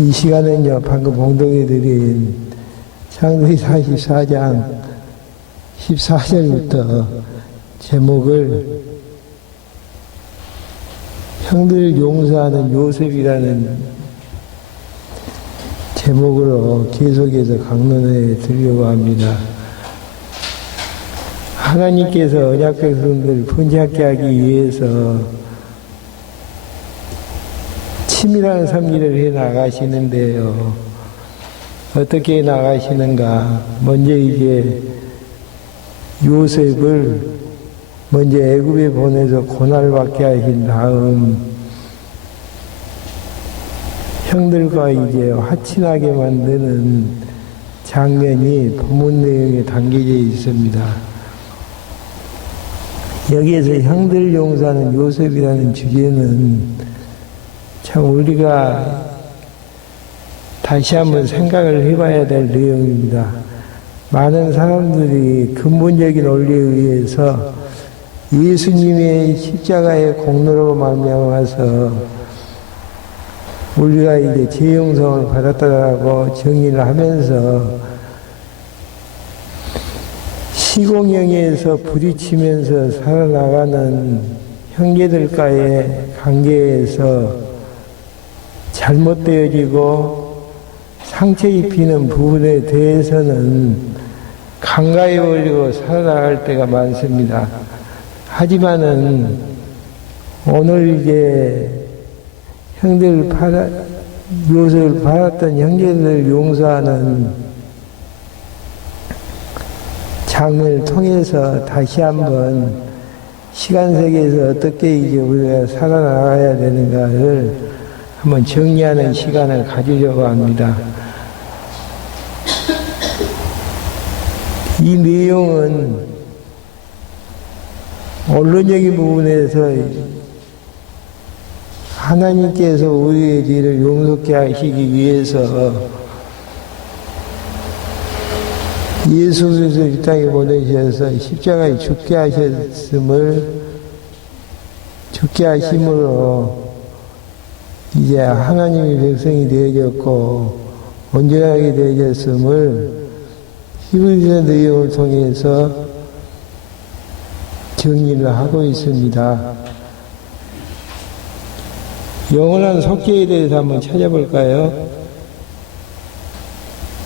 이 시간은요, 방금 봉독해 드린 창세기 44장 14절부터 제목을 형들을 용서하는 요셉이라는 제목으로 계속해서 강론해 드리려고 합니다. 하나님께서 언약 백성들을 번잡게 하기 위해서 치밀한 섭리를 해 나가시는데요. 어떻게 나가시는가? 먼저 이제 요셉을 먼저 애굽에 보내서 고난받게 하신 다음 형들과 이제 화친하게 만드는 장면이 본문 내용에 담겨져 있습니다. 여기에서 형들 용서하는 요셉이라는 주제는 참 우리가 다시 한번 생각을 해봐야 될 내용입니다. 많은 사람들이 근본적인 원리에 의해서 예수님의 십자가의 공로로 말미암아서 우리가 이제 죄 용서를 받았다라고 정의를 하면서 시공영에서 부딪히면서 살아나가는 형제들과의 관계에서 잘못되어지고 상처 입히는 부분에 대해서는 간과해 버리고 살아나갈 때가 많습니다. 하지만은 오늘 이제 요셉을 받았던 형제들을 용서하는 장면을 통해서 다시 한번 시간 세계에서 어떻게 이제 우리가 살아나가야 되는가를 한번 정리하는 시간을 가지려고 합니다. 이 내용은 원론적인 부분에서 하나님께서 우리의 죄를 용서케 하시기 위해서 예수 그리스도 이 땅에 보내셔서 십자가에 죽게 하심으로 이제 하나님의 백성이 되어졌고 온전하게 되어졌음을 히브리서 내용을 통해서 정리를 하고 있습니다. 영원한 속죄에 대해서 한번 찾아볼까요?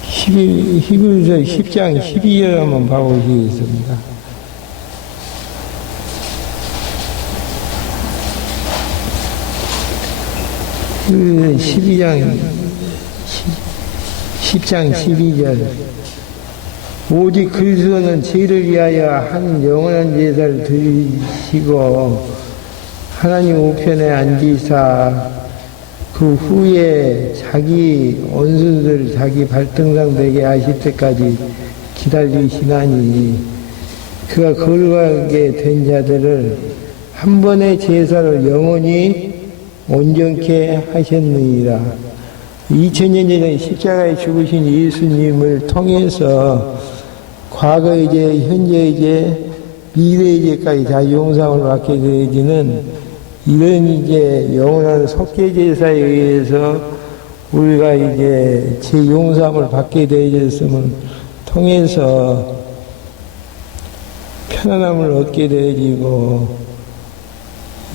히브리서 10장 12절 한번 봐보시겠습니다. 히브리서 10장 12절 오직 그리스도는 죄를 위하여 한 영원한 제사를 드리시고 하나님 우편에 앉으사 그 후에 자기 원수들을 자기 발등상 되게 하실 때까지 기다리시나니 그가 거룩하게 된 자들을 한 번의 제사로 영원히 온전케 하셨느니라. 2000년 전에 십자가에 죽으신 예수님을 통해서 과거의 죄, 현재의 죄, 미래의 죄까지 다 용서를 받게 되어지는 이런 이제 영원한 속죄 제사에 의해서 우리가 이제 제 용서함을 받게 되어졌음을 통해서 편안함을 얻게 되어지고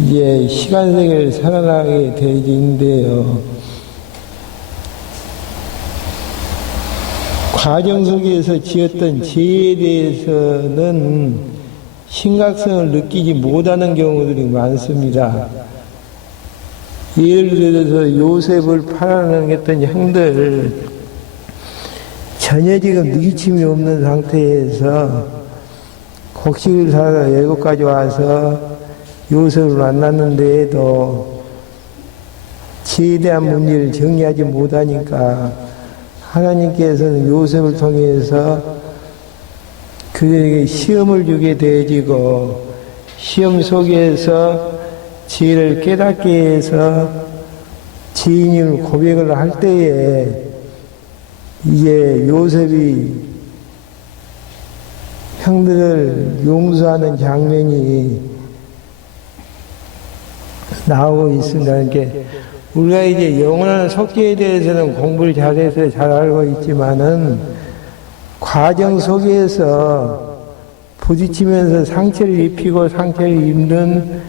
이제 시간 세계를 살아나게 되어지는데요. 과정 속에서 지었던 죄에 대해서는 심각성을 느끼지 못하는 경우들이 많습니다. 예를 들어서 요셉을 팔아넘겼던 형들 전혀 지금 느끼침이 없는 상태에서 곡식을 사러 애굽까지 와서 요셉을 만났는데도 죄에 대한 문제를 정리하지 못하니까 하나님께서는 요셉을 통해서 그들에게 시험을 주게 되어지고 시험 속에서 죄를 깨닫게 해서 죄인임을 고백을 할 때에 이제 요셉이 형들을 용서하는 장면이 나오고 있습니다. 이렇게 우리가 이제 영원한 속죄에 대해서는 공부를 잘해서 잘 알고 있지만은 과정 속에서 부딪히면서 상처를 입히고 상처를 입는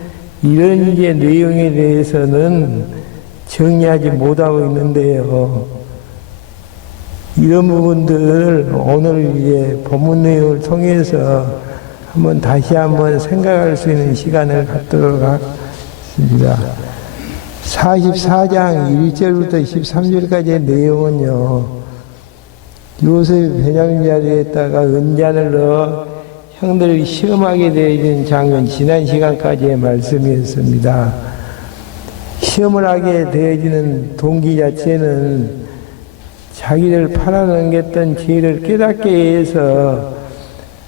이런 이제 내용에 대해서는 정리하지 못하고 있는데요. 이런 부분들을 오늘 이제 본문 내용을 통해서 다시 한번 생각할 수 있는 시간을 갖도록 하겠습니다. 44장 1절부터 13절까지의 내용은요, 요셉이 베냐민 자리에다가 은잔을 넣어 형들을 시험하게 되어진 장면, 지난 시간까지의 말씀이었습니다. 시험을 하게 되어지는 동기 자체는 자기를 팔아넘겼던 죄를 깨닫게 해서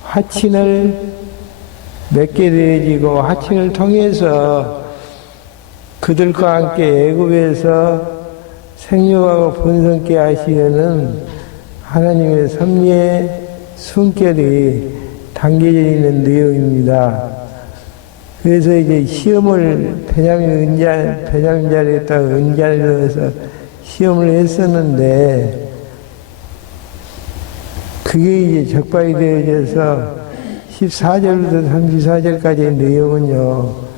화친을 맺게 되어지고, 화친을 통해서 그들과 함께 애굽에서 생육하고 번성케 하시려는 하나님의 섭리의 숨결이 담겨져 있는 내용입니다. 그래서 이제 시험을 베냐민 자리에다가 은잔을 넣어서 시험을 했었는데, 그게 이제 적발이 되어져서 14절부터 34절까지의 내용은요,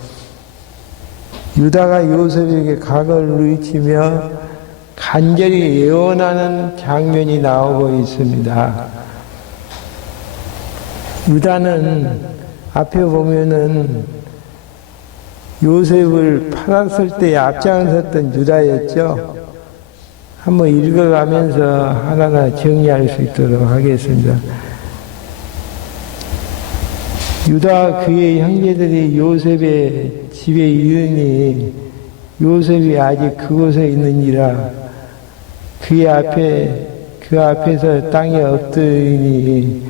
유다가 요셉에게 각을 누이치며 간절히 예언하는 장면이 나오고 있습니다. 유다는 앞에 보면은 요셉을 팔았을 때 앞장섰던 유다였죠. 한번 읽어가면서 하나하나 정리할 수 있도록 하겠습니다. 유다와 그의 형제들이 요셉의 집에 이르니 요셉이 아직 그곳에 있느니라. 그 앞에서 땅에 엎드리니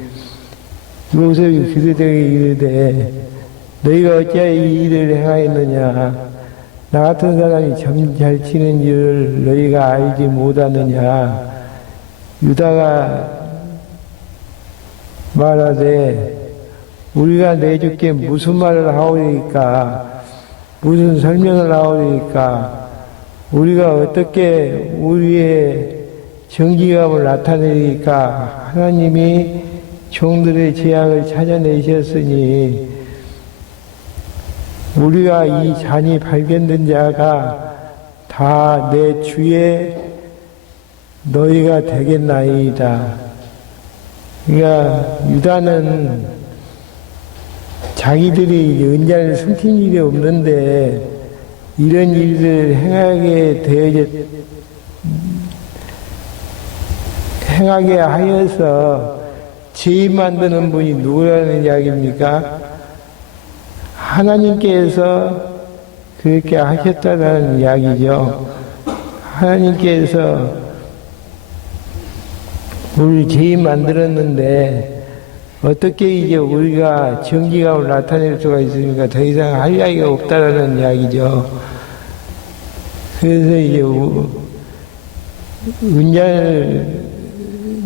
요셉이 그들에게 이르되 너희가 어찌하여 이 일을 행하였느냐? 나 같은 사람이 점 잘 치는 일을 너희가 알지 못하느냐? 유다가 말하되 우리가 내 주께 무슨 말을 하오리까? 무슨 설명을 하오리까? 우리가 어떻게 우리의 정직함을 나타내리까? 하나님이 종들의 죄악을 찾아내셨으니 우리가 이 잔이 발견된 자가 다 내 주의 너희가 되겠나이다. 그러니까 유다는 자기들이 은잔을 숨긴 일이 없는데 이런 일을 행하게 하여서 죄인 만드는 분이 누구라는 이야기입니까? 하나님께서 그렇게 하셨다는 이야기죠. 하나님께서 우리 죄인 만들었는데 어떻게 이제 우리가 정직함을 나타낼 수가 있습니까? 더 이상 할 이야기가 없다라는 이야기죠. 그래서 이제 은잔이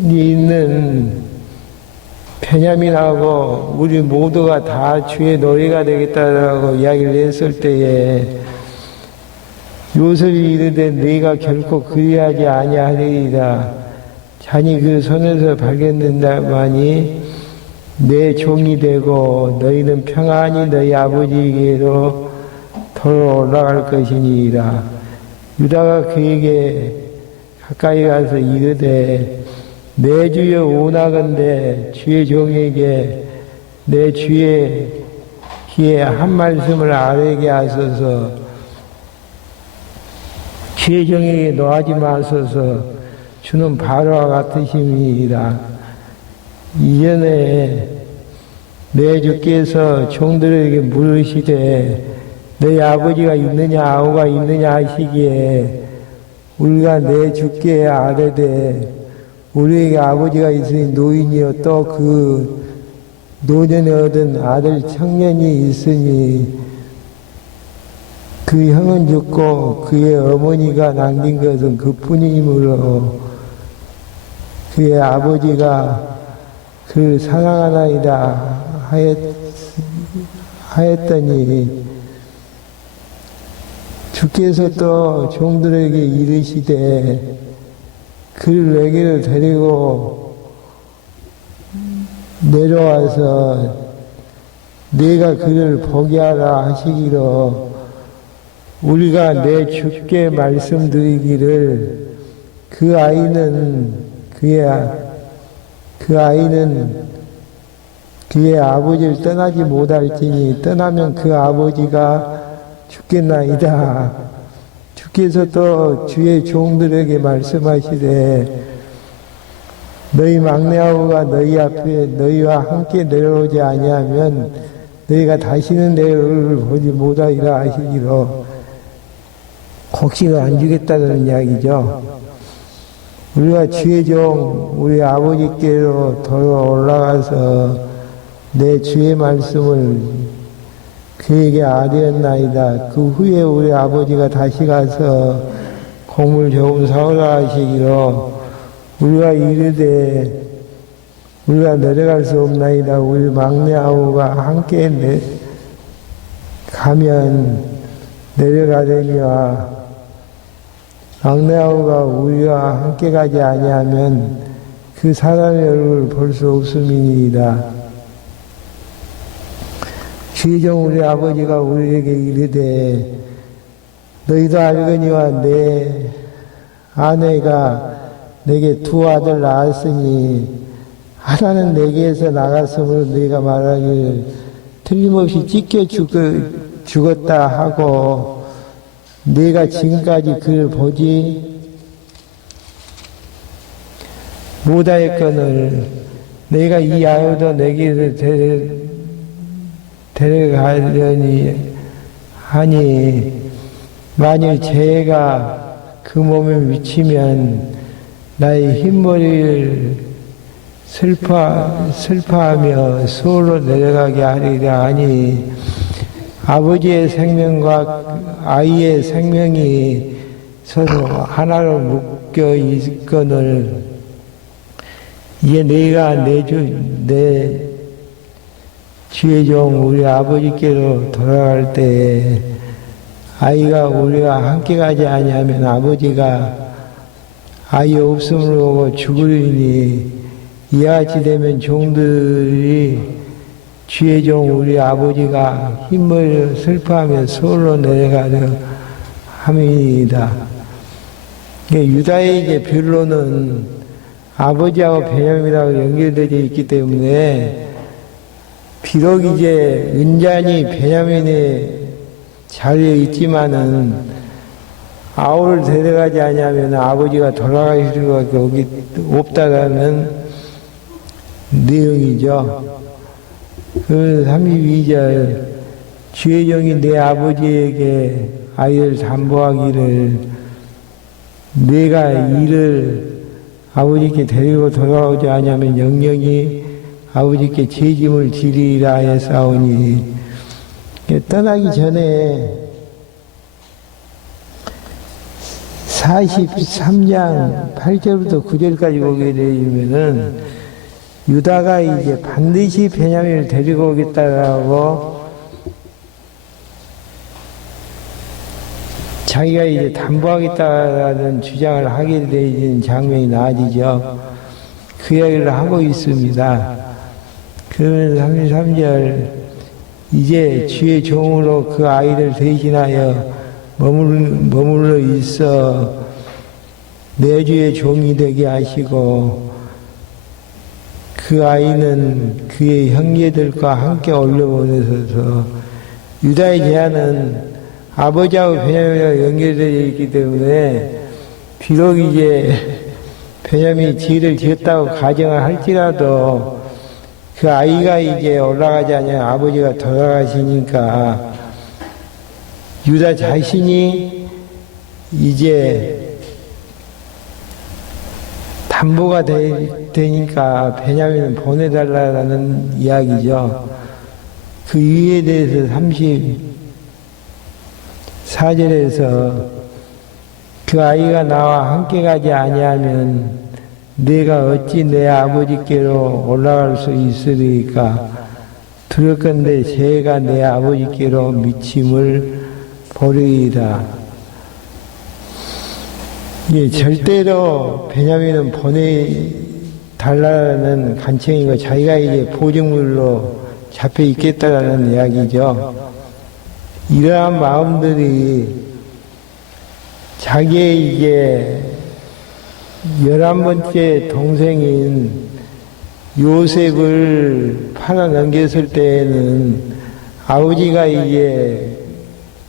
있는 베냐민하고 우리 모두가 다 주의 노예가 되겠다라고 이야기를 했을 때에 요셉이 이르되 너희가 결코 그리하지 아니하리이다. 잔이 그 손에서 발견된다마니 내 종이 되고 너희는 평안히 너희 아버지에게로 돌아 올라갈 것이니라. 유다가 그에게 가까이 가서 이르되 내 주여 원하건대 주의 종에게 내 주의 귀에 한 말씀을 아뢰게 하소서. 주의 종에게 노하지 마소서. 주는 바로와 같으심이니라. 이전에 내 주께서 종들에게 물으시되 너희 아버지가 있느냐 아우가 있느냐 하시기에 우리가 내 주께 아뢰되 우리에게 아버지가 있으니 노인이요 또 그 노년에 얻은 아들 청년이 있으니 그 형은 죽고 그의 어머니가 남긴 것은 그뿐이므로 그의 아버지가 그를 사랑하나이다 하였더니 주께서 또 종들에게 이르시되 그를 내게로 데리고 내려와서 내가 그를 보게 하라 하시기로 우리가 내 주께 말씀드리기를 그 아이는 그의 아버지를 떠나지 못할지니 떠나면 그 아버지가 죽겠나이다. 주께서 또 주의 종들에게 말씀하시되 너희 막내아우가 너희 앞에 너희와 함께 내려오지 아니하면 너희가 다시는 내 얼굴을 보지 못하리라 하시기로 곡식을 안 주겠다는 이야기죠. 우리가 주의 종 우리 아버지께로 돌아 올라가서 내 주의 말씀을 그에게 아뢰었나이다. 그 후에 우리 아버지가 다시 가서 곡물 조금 사오라 하시기로 우리가 이르되 우리가 내려갈 수 없나이다. 우리 막내 아우가 함께 가면 내려가려니와 막내 아우가 우리와 함께 가지 아니하면 그 사람의 얼굴을 볼 수 없음이니이다. 주의 종 우리 아버지가 우리에게 이르되 너희도 알거니와 내 아내가 내게 두 아들 낳았으니 하나는 내게에서 나갔으므로 너희가 말하기를 틀림없이 찢겨 죽었다 하고 내가 지금까지 그를 보지 못하였거늘 내가 이 아우도 내게서 데려가려니 하니 만일 죄가 그 몸에 미치면 나의 흰머리를 슬퍼하며 수월로 내려가게 하리라 하니 아버지의 생명과 아이의 생명이 서로 하나로 묶여 있거늘 이제 내가 내 주의 종 우리 아버지께로 돌아갈 때 아이가 우리와 함께 가지 아니하면 아버지가 아이 없음으로 오고 죽으리니 이와 같이 되면 종들이 주의 종 우리 아버지가 흰머리를 슬퍼하며 서울로 내려가려 함이니이다. 유다의 이제 변론은 아버지하고 베냐민하고 연결되어 있기 때문에 비록 이제 은잔이 베냐민의 자리에 있지만은 아우를 데려가지 아니하면 아버지가 돌아가실 수밖에 없다라는 내용이죠. 그 32절 주의 종이 내 아버지에게 아이를 담보하기를 내가 이를 아버지께 데리고 돌아오지 아니하면 영영이 아버지께 죄짐을 지리라 하였사오니 떠나기 전에 43장 8절부터 9절까지 보게 되면은 유다가 이제 반드시 베냐민을 데리고 오겠다라고 자기가 이제 담보하겠다라는 주장을 하게 되는 장면이 나아지죠. 그 이야기를 하고 있습니다. 그러면서 33절 이제 주의 종으로 그 아이를 대신하여 머물러 있어 내 주의 종이 되게 하시고 그 아이는 그의 형제들과 함께 올려보내셔서 유다의 제안은 아버지하고 베냐민과 연결되어 있기 때문에 비록 이제 베냐민이 죄를 지었다고 가정을 할지라도 그 아이가 이제 올라가지 않으면 아버지가 돌아가시니까 유다 자신이 이제 담보가 되니까 베냐민을 보내달라는 이야기죠. 그 이유에 대해서 34절에서 그 아이가 나와 함께 가지 아니하면 내가 어찌 내 아버지께로 올라갈 수 있으리까 두렵건대 새가 내 아버지께로 미침을 보리이다. 예, 절대로 베냐민은 보내달라는 간청이고 자기가 이제 보증물로 잡혀 있겠다라는 이야기죠. 이러한 마음들이 자기의 이제 11번째 동생인 요셉을 팔아 넘겼을 때에는 아버지가 이제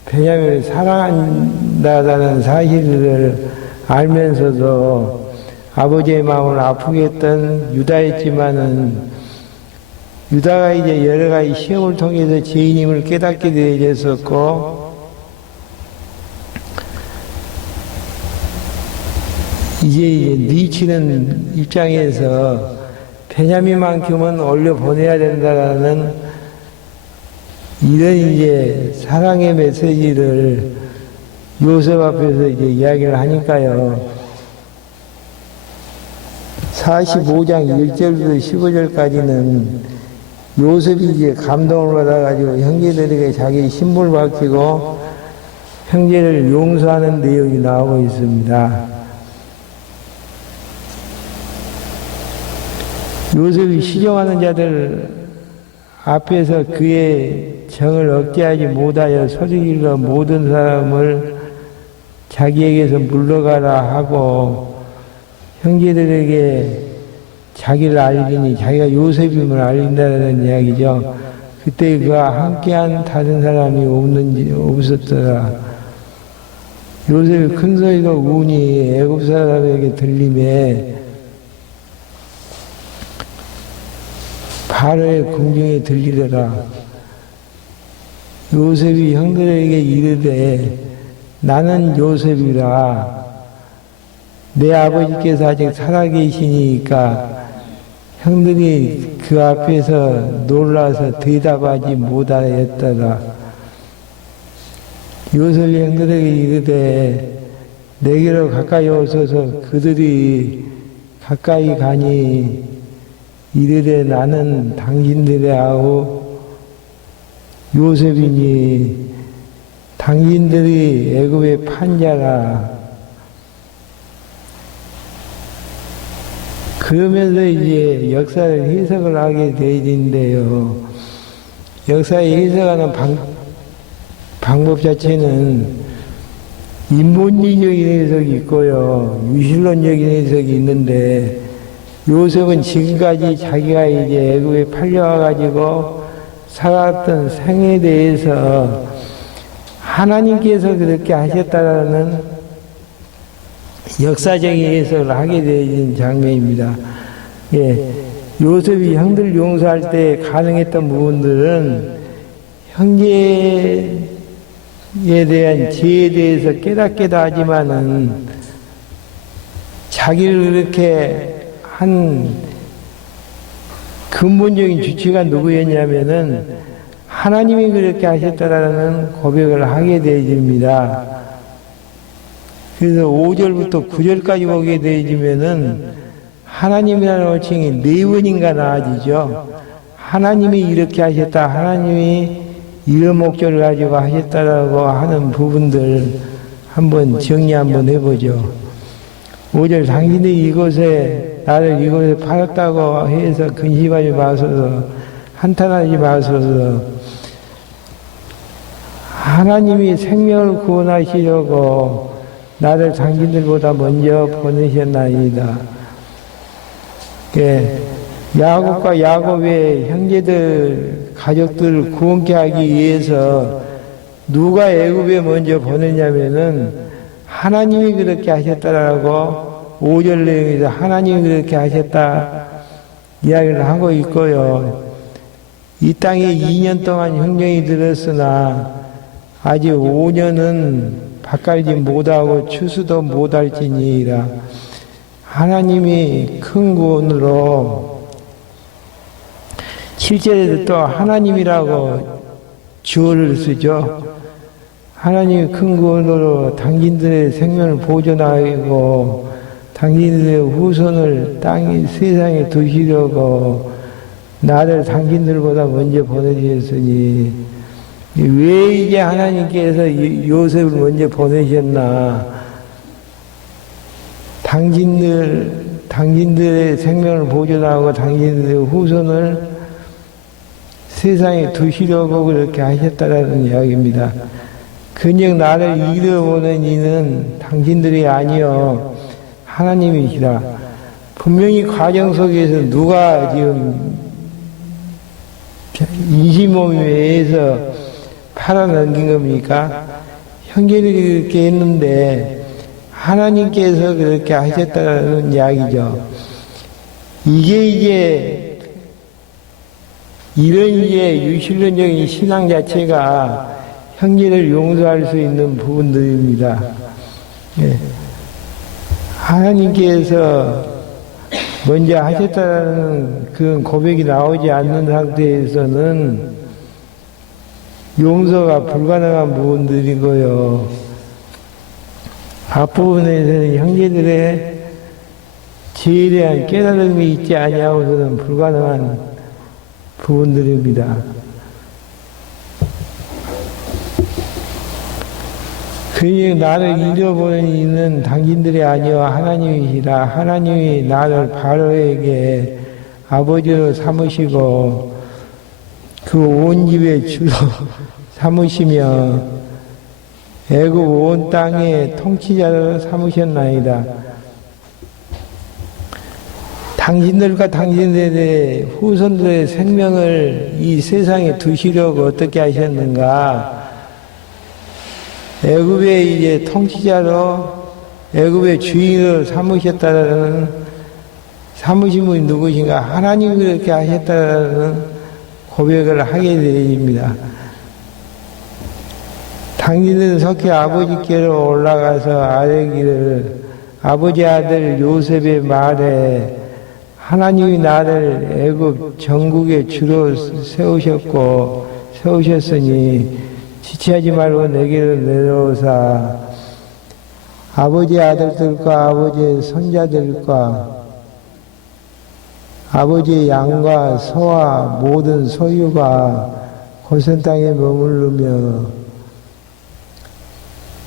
베냐민을 사랑한다는 사실을 알면서도 아버지의 마음을 아프게 했던 유다였지만은 유다가 이제 여러 가지 시험을 통해서 죄인임을 깨닫게 되어졌었고 이제 니치는 입장에서 베냐민만큼은 올려 보내야 된다라는 이런 이제 사랑의 메시지를 요셉 앞에서 이제 이야기를 하니까요. 45장 1절부터 15절까지는 요셉이 이제 감동을 받아가지고 형제들에게 자기 신분을 밝히고 형제를 용서하는 내용이 나오고 있습니다. 요셉이 시종하는 자들 앞에서 그의 정을 억제하지 못하여 소리질러 모든 사람을 자기에게서 물러가라 하고 형제들에게 자기를 알리니 자기가 요셉임을 알린다는 이야기죠. 그때 그와 함께한 다른 사람이 없었더라. 요셉이 큰 소리가 우니 애굽 사람에게 들림에 바로의 궁중에 들리더라. 요셉이 형들에게 이르되 나는 요셉이라. 내 아버지께서 아직 살아계시니까 형들이 그 앞에서 놀라서 대답하지 못하였더라. 요셉이 형들에게 이르되 내게로 가까이 오소서. 그들이 가까이 가니 이르되 나는 당신들의 아우 요셉이니 당신들이 애굽의 판자라. 그러면서 이제 역사를 해석을 하게 되는데요. 역사의 해석하는 방법 자체는 인본주의적인 해석이 있고요. 유실론적인 해석이 있는데 요셉은 지금까지 자기가 이제 애굽에 팔려와가지고 살았던 생에 대해서 하나님께서 그렇게 하셨다라는 역사적인 해석을 하게 되어진 장면입니다. 예, 요셉이 형들 용서할 때 가능했던 부분들은 형제에 대한 죄에 대해서 깨닫기도 하지만은 자기를 그렇게 한 근본적인 주체가 누구였냐면은 하나님이 그렇게 하셨다라는 고백을 하게 되어집니다. 그래서 5절부터 9절까지 보게 되어지면은 하나님이라는 호칭이 4번인가 나와지죠. 하나님이 이렇게 하셨다, 하나님이 이런 목적을 가지고 하셨다라고 하는 부분들 한번 정리 한번 해보죠. 5절 당신이 이곳에 나를 이곳에 팔았다고 해서 근심하지 마소서, 한탄하지 마소서. 하나님이 생명을 구원하시려고 나를 당신들보다 먼저 보내셨나이다. 야곱과 야곱의 형제들, 가족들을 구원케 하기 위해서 누가 애굽에 먼저 보냈냐면은 하나님이 그렇게 하셨다라고 5절 내용에서 하나님이 그렇게 하셨다 이야기를 하고 있고요. 이 땅에 2년 동안 형령이 들었으나 아직 5년은 바깔지 못하고 추수도 못할지니라. 하나님이 큰 구원으로 7절에도 또 하나님이라고 주어를 쓰죠. 하나님이 큰 구원으로 당신들의 생명을 보존하고 당신들의 후손을 세상에 두시려고 나를 당신들보다 먼저 보내주셨으니 왜 이제 하나님께서 요셉을 먼저 보내셨나? 당신들의 생명을 보존하고 당신들의 후손을 세상에 두시려고 그렇게 하셨다라는 이야기입니다. 그냥 나를 잃어보는 이는 당신들이 아니요 하나님이시라. 분명히 과정 속에서 누가 지금 인신몸에서 팔아넘긴 겁니까? 형제들이 그렇게 했는데 하나님께서 그렇게 하셨다는 이야기죠. 이게 이런 유실론적인 신앙 자체가 형제를 용서할 수 있는 부분들입니다. 예. 하나님께서 먼저 하셨다는 그런 고백이 나오지 않는 상태에서는 용서가 불가능한 부분들이고요. 앞부분에서는 형제들의 죄에 대한 깨달음이 있지 아니하고서는 불가능한 부분들입니다. 그의 나를 잃어보는 이는 당신들이 아니여 하나님이시라. 하나님이 나를 바로에게 아버지로 삼으시고 그 온 집의 주로 삼으시며 애굽 온 땅의 통치자로 삼으셨나이다. 당신들과 당신들의 후손들의 생명을 이 세상에 두시려고 어떻게 하셨는가? 애굽의 이제 통치자로 애굽의 주인으로 삼으셨다는 삼으신 분이 누구신가? 하나님이 그렇게 하셨다는 고백을 하게 되십니다. 당신은 석회 아버지께로 올라가서 아뢰기를 아버지 아들 요셉의 말에 하나님이 나를 애굽 전국의 주로 세우셨으니 지체하지 말고 내게로 내려오사 아버지 아들들과 아버지의 손자들과 아버지의 양과 소와 모든 소유가 고센 땅에 머무르며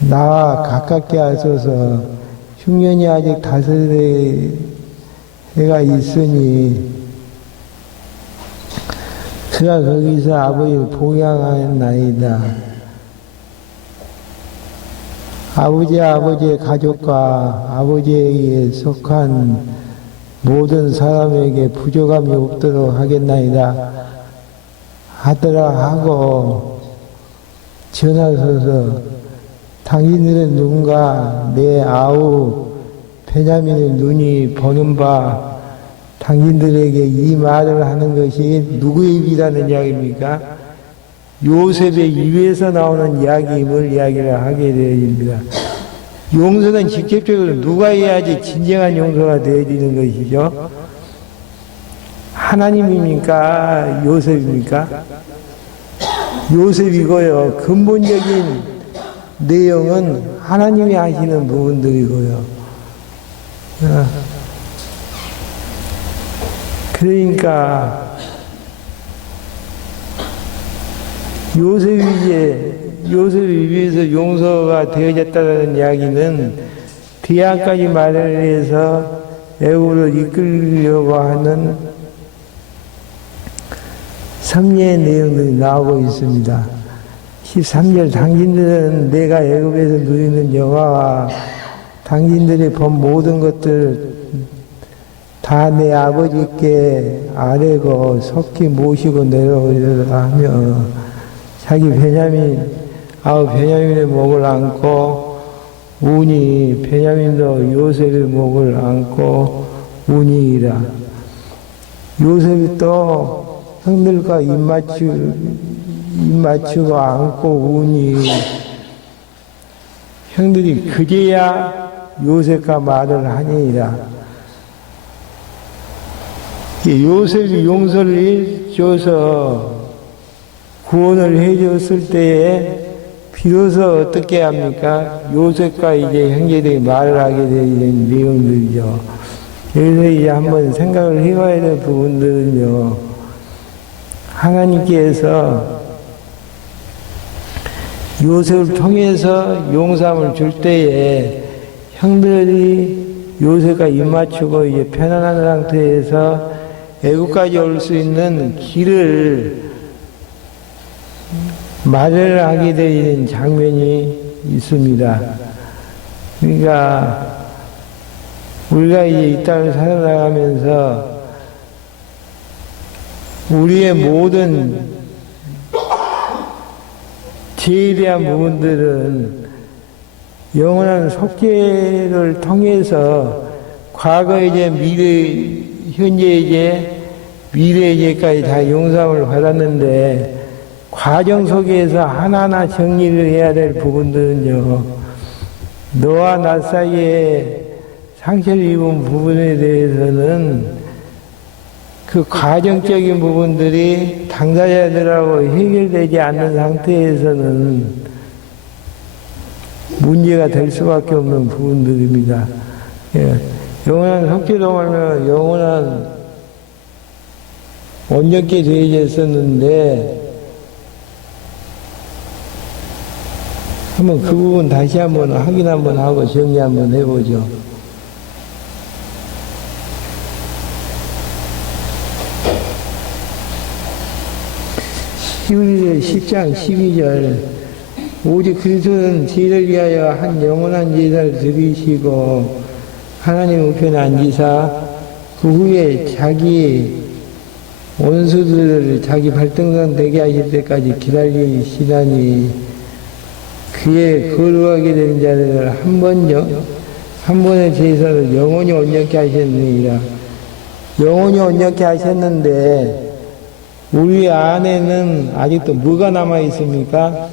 나와 가깝게 하소서. 흉년이 아직 5해가 있으니 그가 거기서 아버지를 봉양하였나이다. 아버지의 가족과 아버지에게 속한 모든 사람에게 부족함이 없도록 하겠나이다. 하더라 하고 전하소서. 당신들의 눈과 내 아우 베냐민의 눈이 보는 바 당신들에게 이 말을 하는 것이 누구의 입이라는 이야기입니까? 요셉의 입에서 나오는 이야기임을 이야기를 하게 되어집니다. 용서는 직접적으로 누가 해야지 진정한 용서가 되어지는 것이죠? 하나님입니까? 요셉입니까? 요셉이고요. 근본적인 내용은 하나님이 하시는 부분들이고요. 그러니까 요셉이 위해서 용서가 되어졌다는 이야기는 뒤안까지 말을 해서 애굽으로 이끌려고 하는 섭리의 내용들이 나오고 있습니다. 13절 당신들은 내가 애굽에서 누리는 영화와 당신들이 본 모든 것들 다 내 아버지께 아뢰고 속히 모시고 내려오리라 하며 자기 베냐민의 목을 안고 우니 베냐민도 요셉의 목을 안고 우니이라. 요셉이 또 형들과 입 맞추고 안고 우니 형들이 그제야 요셉과 말을 하니라. 요셉이 용서를 해줘서 구원을 해줬을 때에 비로소 어떻게 합니까? 요셉과 이제 형제들이 말을 하게 되는 내용들이죠. 그래서 이제 한번 생각을 해봐야 될 부분들은요. 하나님께서 요셉을 통해서 용서함을 줄 때에 형들이 요셉과 입맞추고 이제 편안한 상태에서 애국까지 올 수 있는 길을 마련하게 되는 장면이 있습니다. 그러니까 우리가 이제 이 땅을 살아나가면서 우리의 모든 죄에 대한 부분들은 영원한 속죄를 통해서 과거의 죄, 현재의 죄, 미래의 죄까지 다 용서함을 받았는데 과정 속에서 하나하나 정리를 해야 될 부분들은요, 너와 나 사이에 상처를 입은 부분에 대해서는 그 과정적인 부분들이 당사자들하고 해결되지 않는 상태에서는 문제가 될 수밖에 없는 부분들입니다. 예. 영원한 속죄로 말하면 영원한 온전케 되어졌었는데, 한번 그 부분 다시 한번 확인 한번 하고 정리 한번 해보죠. 히브리서 10장 12절 오직 그리스도는 죄를 위하여 한 영원한 제사를 드리시고 하나님 우편에 앉으사 그 후에 자기 원수들을 자기 발등상 되게 하실 때까지 기다리시다니 그의 거룩하게 된 자를 한 번의 제사를 영원히 온전케 하셨느니라. 영원히 온전케 하셨는데 우리 안에는 아직도 뭐가 남아 있습니까?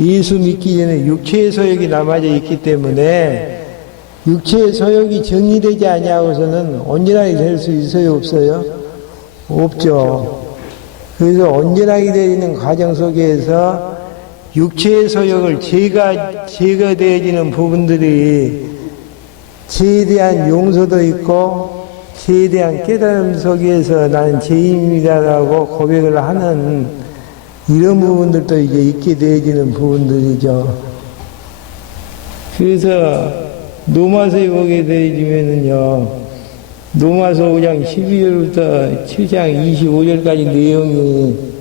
예수 믿기 전에 육체의 소욕이 남아져 있기 때문에 육체의 소욕이 정리되지 아니하고서는 온전하게 될 수 있어요, 없어요? 없죠. 그래서 온전하게 되는 과정 속에서 육체의 소욕을 제거되어지는 부분들이 죄에 대한 용서도 있고 죄에 대한 깨달음 속에서 나는 죄인이다라고 고백을 하는 이런 부분들도 이제 있게 되어지는 부분들이죠. 그래서 로마서에 보게 되어지면은요, 로마서 5장 12절부터 7장 25절까지 내용이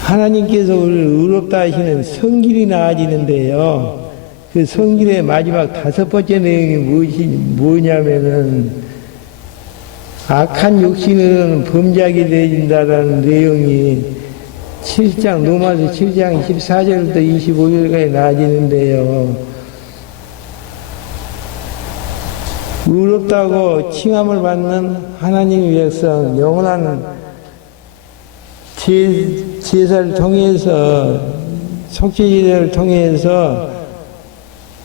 하나님께서 우리를 의롭다 하시는 성길이 나아지는데요. 그 성길의 마지막 5번째 내용이 뭐냐면은 악한 육신으로는 범죄하게 되어진다라는 내용이 7장, 로마서 7장 14절부터 25절까지 나아지는데요. 의롭다고 칭함을 받는 하나님의 백성, 영원한 제사를 통해서, 속죄제사를 통해서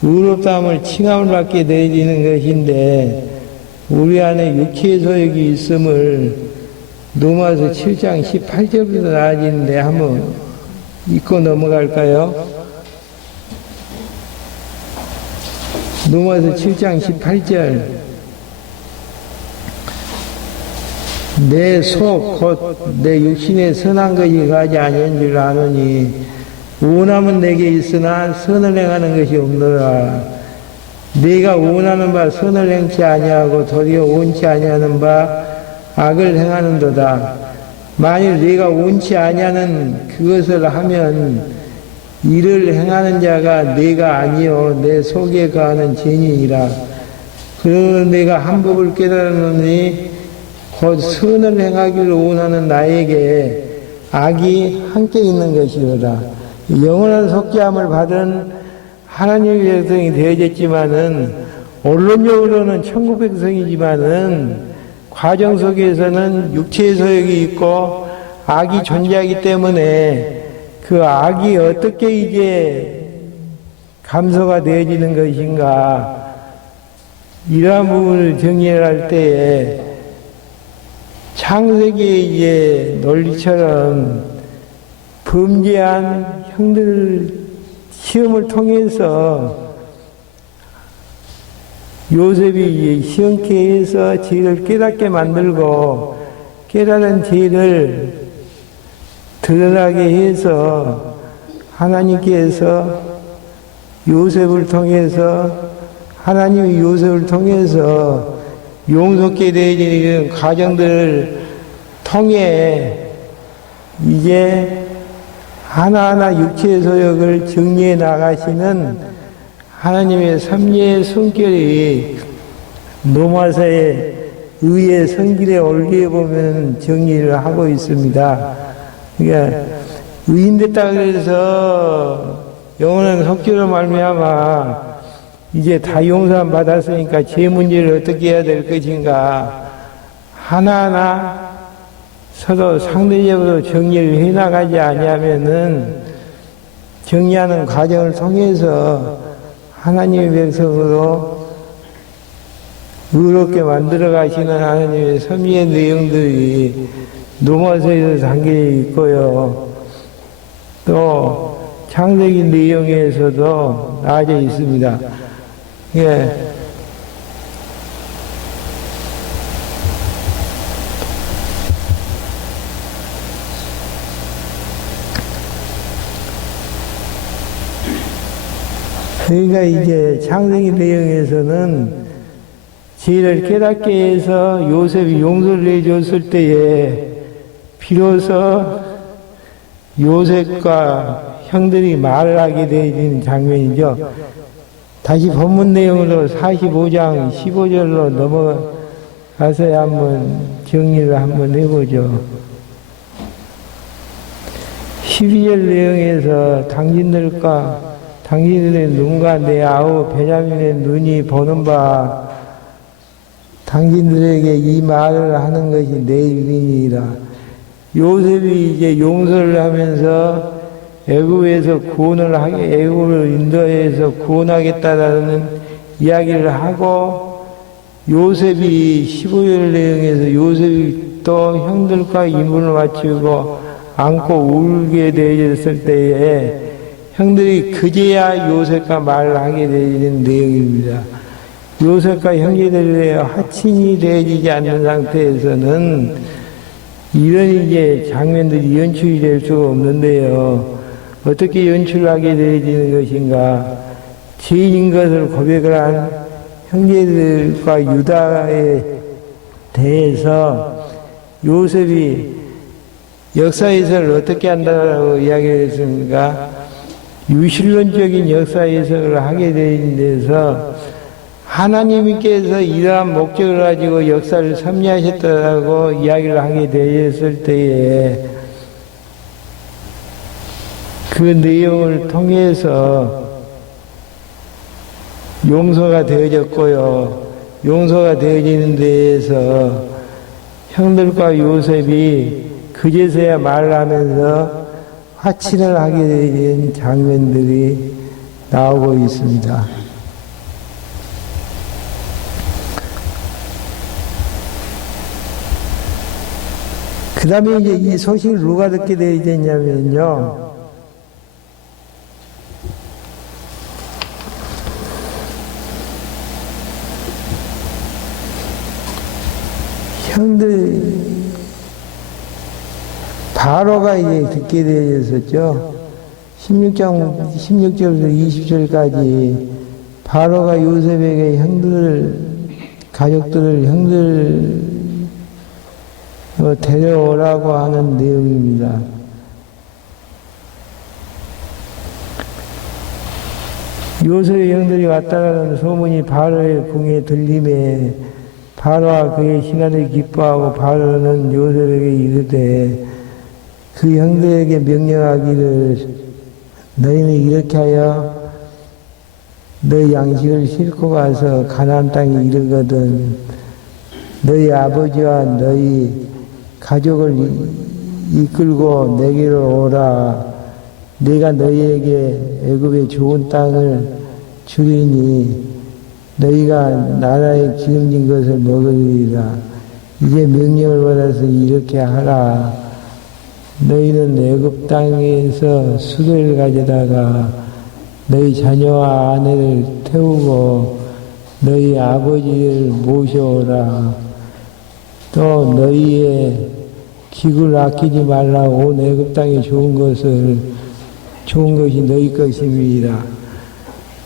의롭다함을 칭함을 받게 되어지는 것인데, 우리 안에 육체의 소욕이 있음을 로마서 7장 18절부터 나아지는데 한번 읽고 넘어갈까요? 로마서 7장 18절 내 속 곧 내 육신에 선한 것이 가지 아니한 줄 아노니 원함은 내게 있으나 선을 행하는 것이 없노라. 내가 원하는 바 선을 행치 아니하고 도리어 원치 아니하는 바 악을 행하는도다. 만일 내가 원치 아니하는 그것을 하면 이를 행하는 자가 내가 아니요 내 속에 거하는 죄인이라. 그러므로 내가 한 법을 깨달았노니 곧 선을 행하기를 원하는 나에게 악이 함께 있는 것이로라. 영원한 속죄함을 받은 하나님의 백성이 되어졌지만은 언론적으로는 천국 백성이지만은 과정 속에서는 육체의 소욕이 있고 악이 존재하기 때문에 그 악이 어떻게 이제 감소가 되어지는 것인가, 이러한 부분을 정리할 때에 창세기의 이제 논리처럼 범죄한 형들 시험을 통해서 요셉이 시험케 해서 죄를 깨닫게 만들고 깨달은 죄를 드러나게 해서 하나님께서 요셉을 통해서 하나님이 요셉을 통해서 용솟게 되어지는 가정들을 통해 이제 하나하나 육체의 소욕을 정리해 나가시는 하나님의 섭리의 손길이 노마사의 의의 성길에 올리해 보면 정리를 하고 있습니다. 그러니까 의인 됐다 그래서 영원한 속죄로 말미암아 이제 다 용서함 받았으니까 제 문제를 어떻게 해야 될 것인가 하나하나 서로 상대적으로 정리를 해나가지 아니하면은 정리하는 과정을 통해서 하나님의 백성으로 의롭게 만들어 가시는 하나님의 섭리의 내용들이 노마서에서 담겨 있고요. 또 창세기 내용에서도 나와져 있습니다. 예. 그러니까 이제 창세기 내용에서는 죄를 깨닫게 해서 요셉이 용서를 해줬을 때에 비로소 요셉과 형들이 말을 하게 되어지는 장면이죠. 다시 본문 내용으로 45장 15절로 넘어가서 한번 정리를 한번 해보죠. 12절 내용에서 당신들의 눈과 내 아우 베냐민의 눈이 보는 바 당신들에게 이 말을 하는 것이 내 일이니라. 요셉이 이제 용서를 하면서 애굽을 인도해서 구원하겠다라는 이야기를 하고 요셉이 15절 내용에서 요셉이 또 형들과 이문을 맞추고 안고 울게 되었을 때에 형들이 그제야 요셉과 말을 하게 되는 내용입니다. 요셉과 형제들의 화친이 되어지지 않는 상태에서는 이런 이제 장면들이 연출이 될 수가 없는데요. 어떻게 연출하게 되어지는 것인가? 죄인인 것을 고백을 한 형제들과 유다에 대해서 요셉이 역사해석을 어떻게 한다고 이야기를 했습니까? 유실론적인 역사 해석을 하게 된 데서 하나님께서 이러한 목적을 가지고 역사를 섭리하셨다고 이야기를 하게 되었을 때에 그 내용을 통해서 용서가 되어졌고요. 용서가 되어지는 데에서 형들과 요셉이 그제서야 말을 하면서 화친을 하게 된 장면들이 나오고 있습니다. 그 다음에 이제 이 소식을 누가 듣게 되었냐면요. 형들, 바로가 이제 듣게 되었었죠. 16절부터 20절까지 바로가 요셉에게 형들 데려오라고 하는 내용입니다. 요셉의 형들이 왔다라는 소문이 바로의 궁에 들림에 바로와 그의 신하들이 기뻐하고 바로는 요셉에게 이르되 그 형들에게 명령하기를 너희는 이렇게 하여 너희 양식을 싣고 가서 가나안 땅에 이르거든 너희 아버지와 너희 가족을 이끌고 내게로 오라. 내가 너희에게 애굽의 좋은 땅을 주리니 너희가 나라에 기름진 것을 먹으리라. 이제 명령을 받아서 이렇게 하라. 너희는 애굽 땅에서 수도를 가져다가 너희 자녀와 아내를 태우고 너희 아버지를 모셔오라. 또 너희의 기구를 아끼지 말라. 온 애굽 땅에 좋은 것이 너희 것입니다.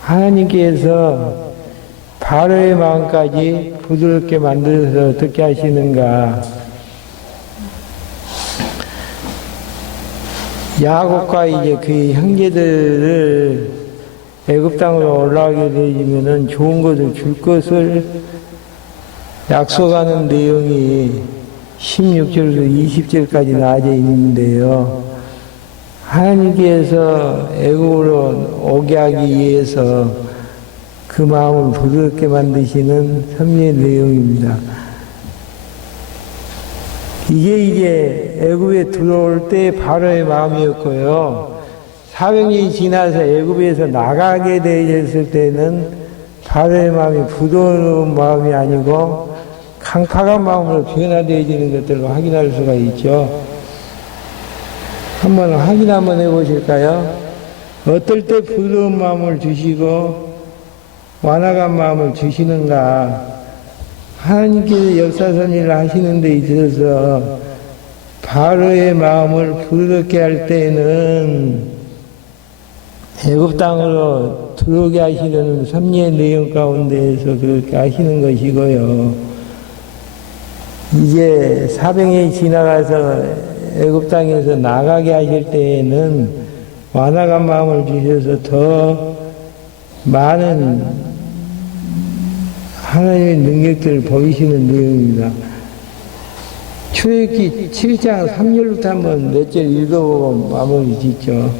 하나님께서 바로의 마음까지 부드럽게 만들어서 어떻게 하시는가. 야곱과 이제 그 형제들을 애굽 땅으로 올라가게 되면은 좋은 것을 줄 것을 약속하는 내용이 16절에서 20절까지 나와져 있는데요. 하나님께서 애굽으로 오게 하기 위해서 그 마음을 부드럽게 만드시는 섭리의 내용입니다. 이게 애굽에 들어올 때 바로의 마음이었고요. 400년이 지나서 애굽에서 나가게 되었을 때는 바로의 마음이 부드러운 마음이 아니고 강팍한 마음으로 변화되어지는 것들을 확인할 수가 있죠. 한번 확인 한번 해보실까요? 어떨 때 부드러운 마음을 주시고 완악한 마음을 주시는가. 하나님께서 역사선일을 하시는 데 있어서 바로의 마음을 부드럽게 할 때에는 애굽 땅으로 들어오게 하시려는 섭리의 내용 가운데에서 그렇게 하시는 것이고요. 이제 400년이 지나가서 애굽 땅에서 나가게 하실 때에는 완악한 마음을 주셔서 더 많은 하나님의 능력들을 보이시는 내용입니다. 출애굽기 7장 3절부터 한번 몇 절 읽어보고 마무리 짓죠.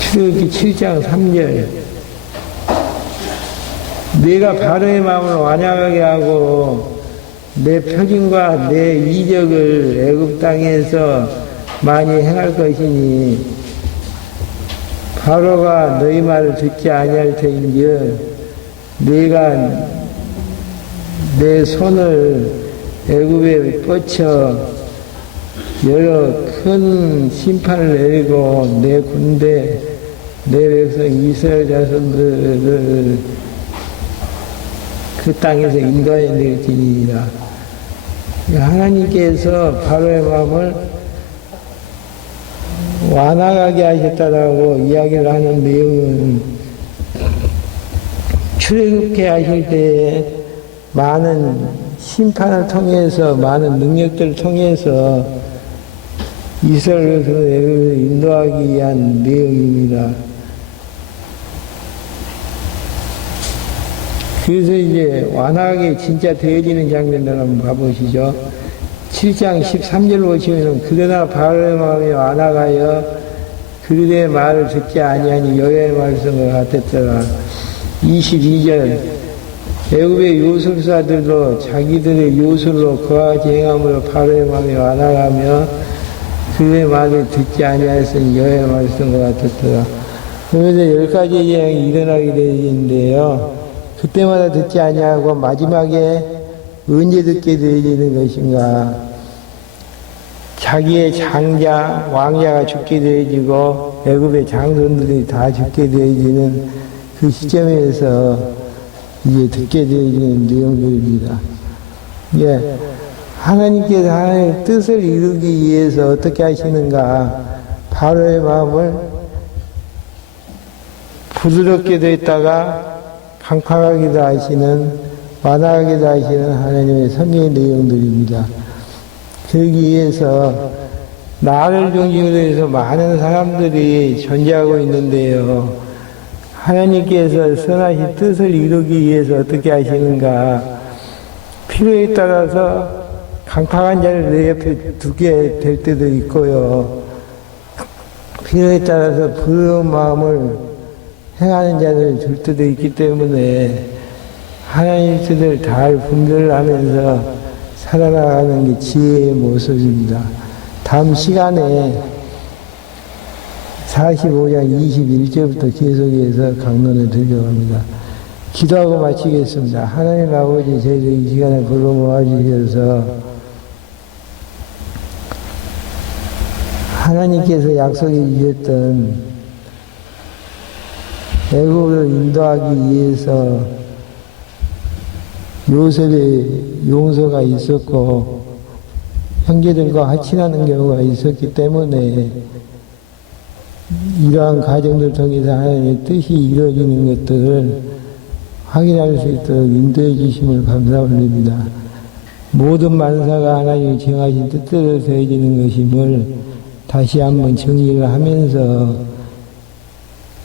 출애굽기 7장 3절. 내가 바로의 마음을 완악하게 하고 내 표징과 내 이적을 애굽 땅에서 많이 행할 것이니 바로가 너희 말을 듣지 아니할 터인즉 네가 내 손을 애굽에 뻗쳐 여러 큰 심판을 내리고 내 군대 내 백성 이스라엘 자손들을 그 땅에서 인도하여 내리니라. 하나님께서 바로의 마음을 완악하게 하셨다라고 이야기를 하는 내용은 출애굽게 하실 때에 많은 심판을 통해서 많은 능력들을 통해서 이스라엘 백성을 인도하기 위한 내용입니다. 그래서 이제 완악하게 진짜 되어지는 장면들 한번 봐보시죠. 7장 13절 보시면은 그러나 바로의 마음이 완악하여 그들의 말을 듣지 아니하니 여호와의 말씀과 같았더라. 22절 애굽의 요술사들도 자기들의 요술로 그와 같이 행함으로 바로의 마음이 완악하며 그들의 말을 듣지 아니하였으니 여호와의 말씀과 같았더라. 그러면서 10가지 재앙이 일어나게 되는데요. 그때마다 듣지 아니하고 마지막에 언제 듣게 되어지는 것인가. 자기의 장자, 왕자가 죽게 되어지고 애굽의 장손들이 다 죽게 되어지는 그 시점에서 이제 듣게 되어지는 내용들입니다. 예, 하나님께서 하나님의 뜻을 이루기 위해서 어떻게 하시는가. 바로의 마음을 부드럽게 됐다가 강팍하기도 하시는, 완화하기도 하시는 하나님의 섭리의 내용들입니다. 그러기 위해서 나를 중심으로 해서 많은 사람들이 존재하고 있는데요. 하나님께서 선하신 뜻을 이루기 위해서 어떻게 하시는가. 필요에 따라서 강팍한 자를 내 옆에 두게 될 때도 있고요. 필요에 따라서 부드러운 마음을 행하는 자들을 줄 때도 있기 때문에 하나님 뜻을 잘 분별하면서 살아나가는 게 지혜의 모습입니다. 다음 시간에 45장 21절부터 계속해서 강론을 들려갑니다. 기도하고 마치겠습니다. 하나님 아버지, 저희들 이 시간에 불러 모아주셔서 하나님께서 약속해 주셨던 애굽으로 인도하기 위해서 요셉의 용서가 있었고 형제들과 하친하는 경우가 있었기 때문에 이러한 과정들 통해서 하나님의 뜻이 이루어지는 것들을 확인할 수 있도록 인도해 주심을 감사 올립니다. 모든 만사가 하나님이 정하신 뜻대로 되어지는 것임을 다시 한번 정리를 하면서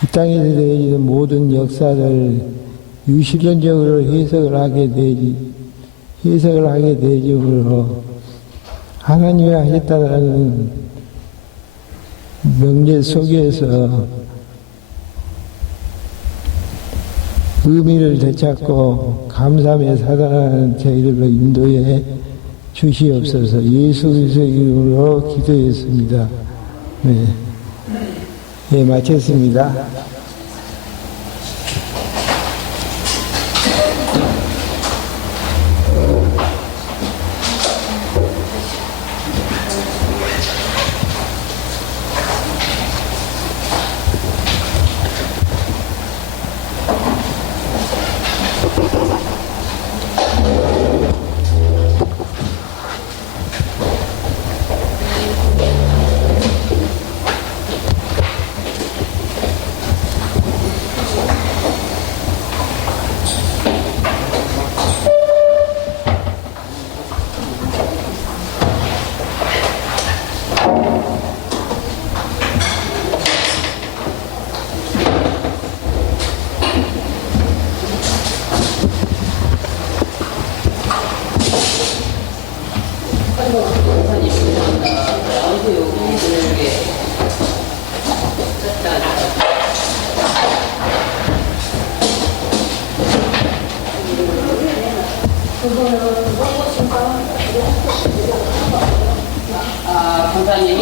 이 땅에서 되어지는 모든 역사를 유실론적으로 해석을 하게 되므로 하나님이 하셨다는 명제 속에서 의미를 되찾고 감사함에 살아가는 저희들로 인도해 주시옵소서. 예수 그리스도의 이름으로 기도했습니다. 네, 네, 마쳤습니다. 강사님